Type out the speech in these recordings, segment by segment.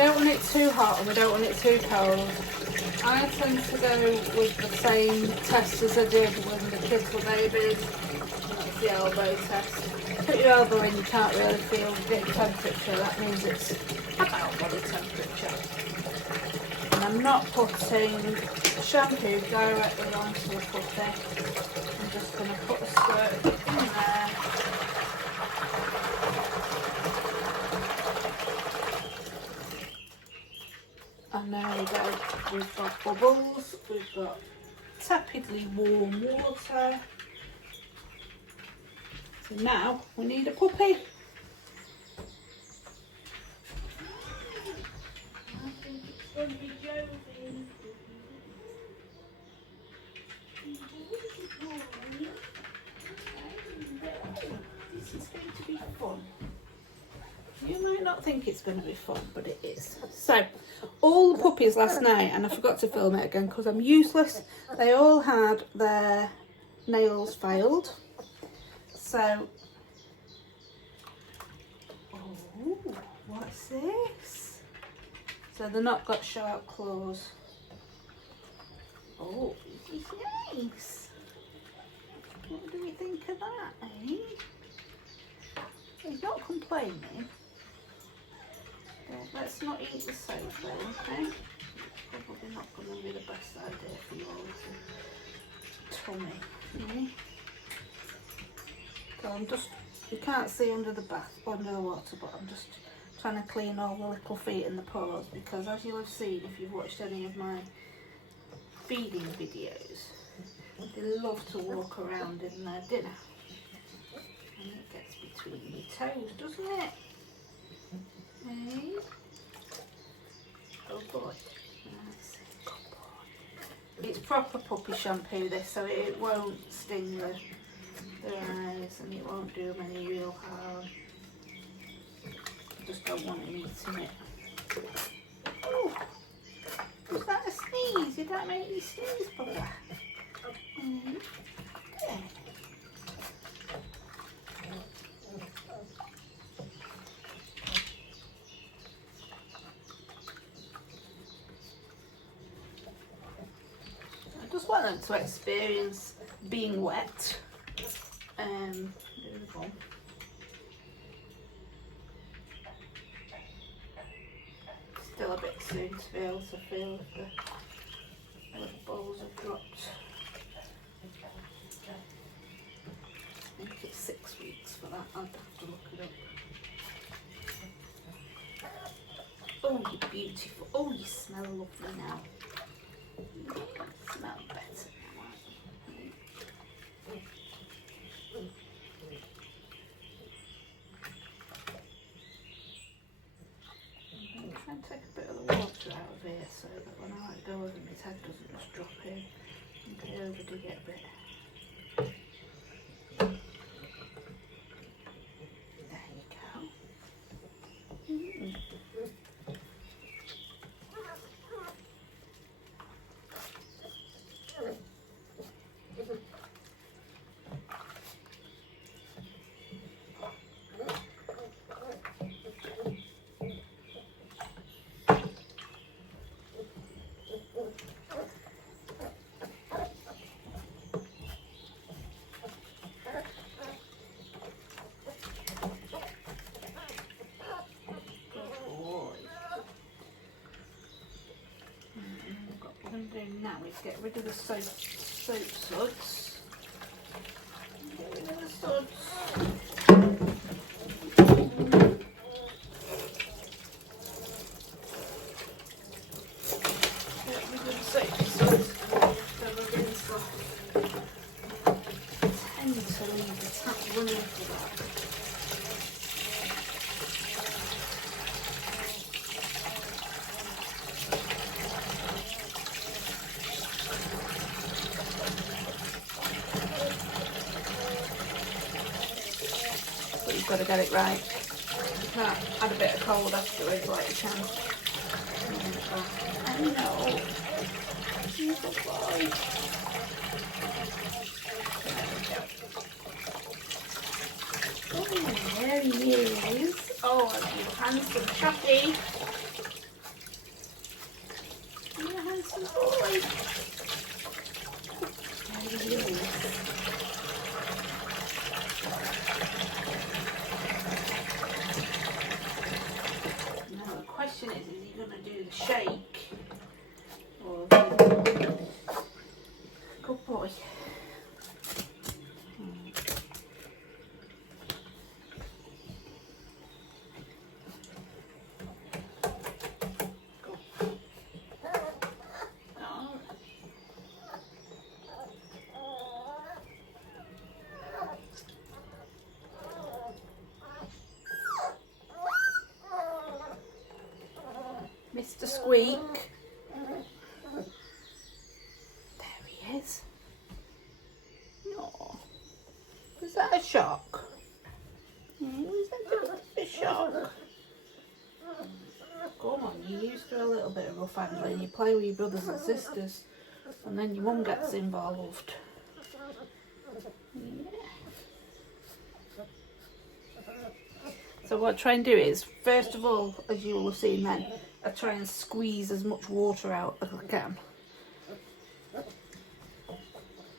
don't want it too hot and we don't want it too cold. I tend to go with the same test as I did when the kids were babies. That's the elbow test. Put your elbow in, you can't really feel the temperature. That means it's about body temperature. And I'm not putting shampoo directly onto the puppy. I'm just going to put a squirt in there. And there we go. We've got bubbles, we've got tepidly warm water. So now we need a puppy. I think it's going to be Jovi. This is going to be fun. You might not think it's going to be fun, but it is. So, all the puppies last night, and I forgot to film it again because I'm useless, they all had their nails filed. So, oh, what's this? So they're not got sharp claws. Oh, this is nice. What do we think of that, eh? He's not complaining. Let's not eat the soap though, okay? It's probably not going to be the best idea for your little tummy. Okay? So I'm just, you can't see under the water, but I'm just trying to clean all the little feet and the paws, because as you'll have seen if you've watched any of my feeding videos, they love to walk around in their dinner. And it gets between your toes, doesn't it? Hey? Good boy. That's it, good boy. It's proper puppy shampoo this, so it won't sting their eyes and it won't do them any real harm. I just don't want him eating it. Oh, was that a sneeze? Did that make you sneeze, Bubba? Yeah. I just want them to experience being wet. Still a bit soon to be able to feel if the balls have dropped. I think it's 6 weeks for that. I'd have to look it up. Oh, you're beautiful. Oh, you smell lovely now. You smell better now. I'm trying to take a bit of the water out of here so that when I let go of him, his head doesn't just drop in and they overdo it a bit. There you go. Now we get rid of the soap suds. Get rid of the suds. Get rid of the soap suds. I tend to leave the tap running for that. Got to get it right. You can't add a bit of cold afterwards like you can. I know. He's a boy. Oh, there he is. Oh, you handsome chappy. decent boy. There he is. Now the question is he going to do the shake? Or good boy. Mr. Squeak. There he is. Oh, was that a shock? Was that a bit of a shock? Go on, you used to a little bit of rough handling. You play with your brothers and sisters, and then your mum gets involved. Yeah. So what I try and do is, first of all, as you will have seen then, I try and squeeze as much water out as I can.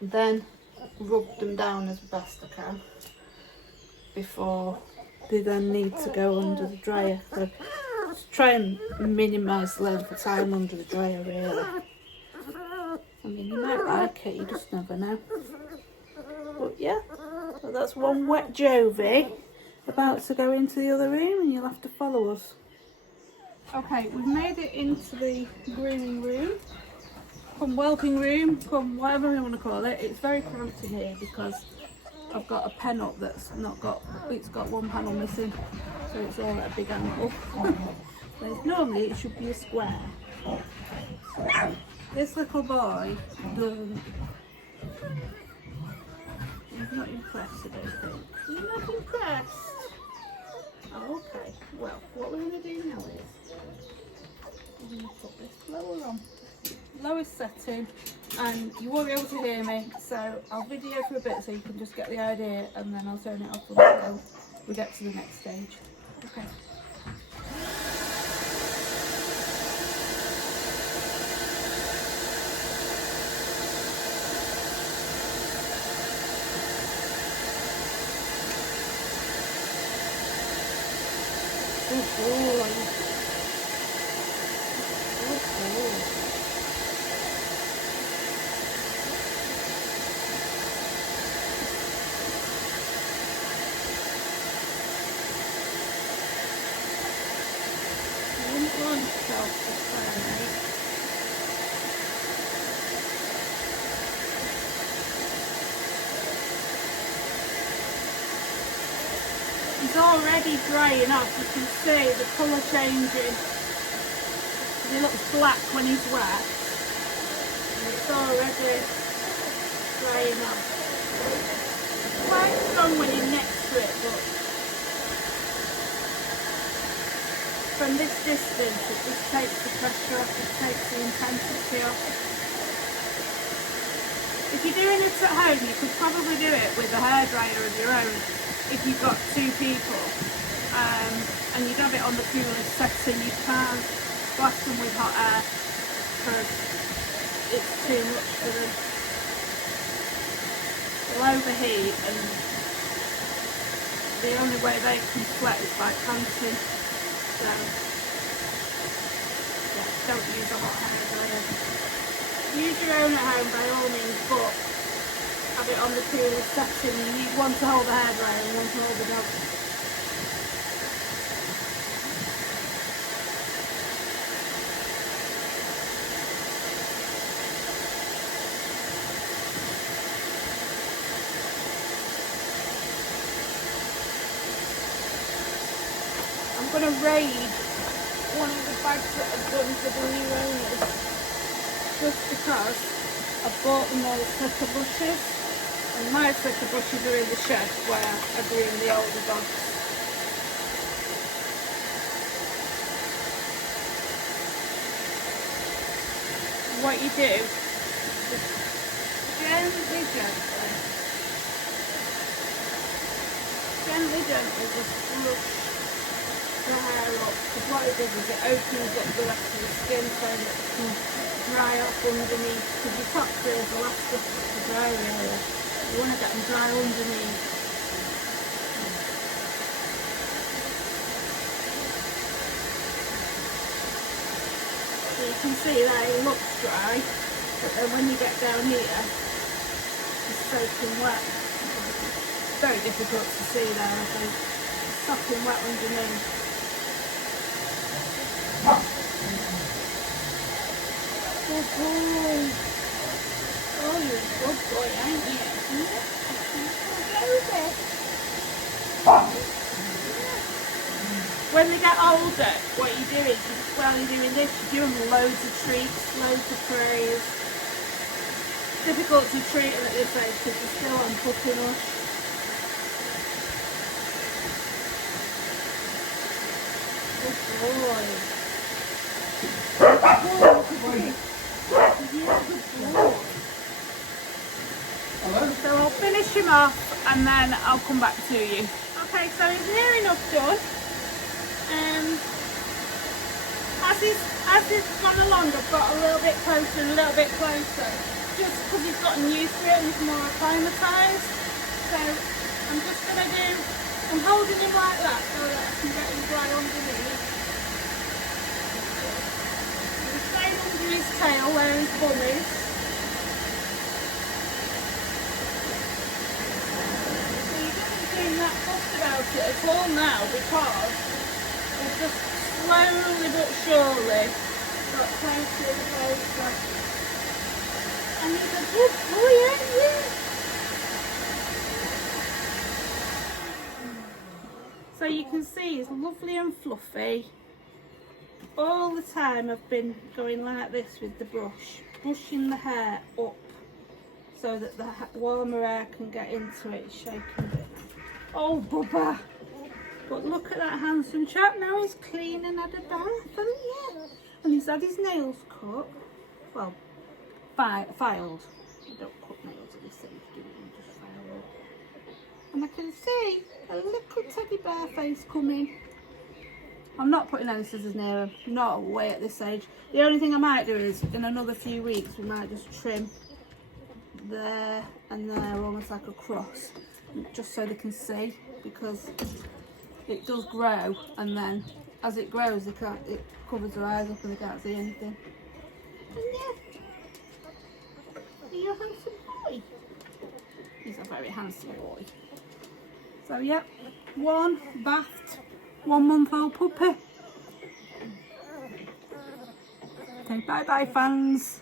Then rub them down as best I can before they then need to go under the dryer. So just try and minimise the length of time under the dryer, really. I mean, you might like it, you just never know. But yeah, so that's one wet Jovi about to go into the other room, and you'll have to follow us. Okay, we've made it into the grooming room, come whelping room, come whatever we want to call it. It's very cramped in here because I've got a pen up that's not got, it's got one panel missing, so it's all at a big angle. Whereas normally it should be a square. This little boy doesn't, he's not impressed, I don't think. You're not impressed? Oh, okay, well, what we're going to do now is we're going to put this blower on. Lowest setting, and you won't be able to hear me, so I'll video for a bit so you can just get the idea, and then I'll turn it off until we get to the next stage. Okay. Good boy. Good boy. You wouldn't want yourself to play, mate. He's already drying off. You can see the colour changing. He looks black when he's wet. And it's already drying off. It's quite strong when you're next to it, but from this distance it just takes the pressure off, it takes the intensity off. If you're doing this at home, you could probably do it with a hairdryer of your own. If you've got two people, and you'd have it on the coolest setting, you can't blast them with hot air because it's too much for them. They'll overheat, and the only way they can sweat is by panting. So yeah, don't use a hot hairdryer. Use your own at home by all means, but have it on the coolest setting. You need one to hold the hairdryer and one to hold the dog. I'm going to raid one of the bags that I've done for the new owners, just because I bought them all clipper brushes. And my clipper brushes are in the shed where I groom the older dogs. What you do, just gently just brush the hair up, because what it does is it opens up the rest of the skin so that it can dry off underneath, because your top threads will have to dry really. You want to get them dry underneath. So you can see that it looks dry, but then when you get down here, it's soaking wet. It's very difficult to see there, I think. It's soaking wet underneath. Good boy. Oh, you're a good boy, aren't you? When they get older, what you do is, while you're doing this, you give them loads of treats, loads of praise. Difficult to treat them at this age because they're still on puppy mush. Good boy. Good boy. Yeah, good boy. Hello? So I'll finish him off and then I'll come back to you. Okay, so he's near enough done. As he's gone along, I've got a little bit closer and a little bit closer, just because he's gotten used to it and he's more acclimatised. So I'm just going to I'm holding him like that so that I can get him dry underneath. He's staying under his tail where his bum is. So he doesn't seem that fussed about it at all now, because we've just slowly but surely got closer and closer. And he's a good boy, aren't you? So you can see he's lovely and fluffy. All the time I've been going like this with the brush, brushing the hair up so that the warmer air can get into it. It's shaking a bit. Oh, Bubba! But look at that handsome chap, now he's clean and had a bath, hasn't he? And he's had his nails cut. Well, filed. You don't cut nails at this age, do you? Just file them. And I can see a little teddy bear face coming. I'm not putting any scissors near him, not away at this age. The only thing I might do is, in another few weeks, we might just trim there and there, almost like a cross, just so they can see, because it does grow, and then as it grows, it covers their eyes up and they can't see anything. And yeah, are you a handsome boy? He's a very handsome boy. So yeah, one bathed 1 month old puppy. Okay, bye bye fans.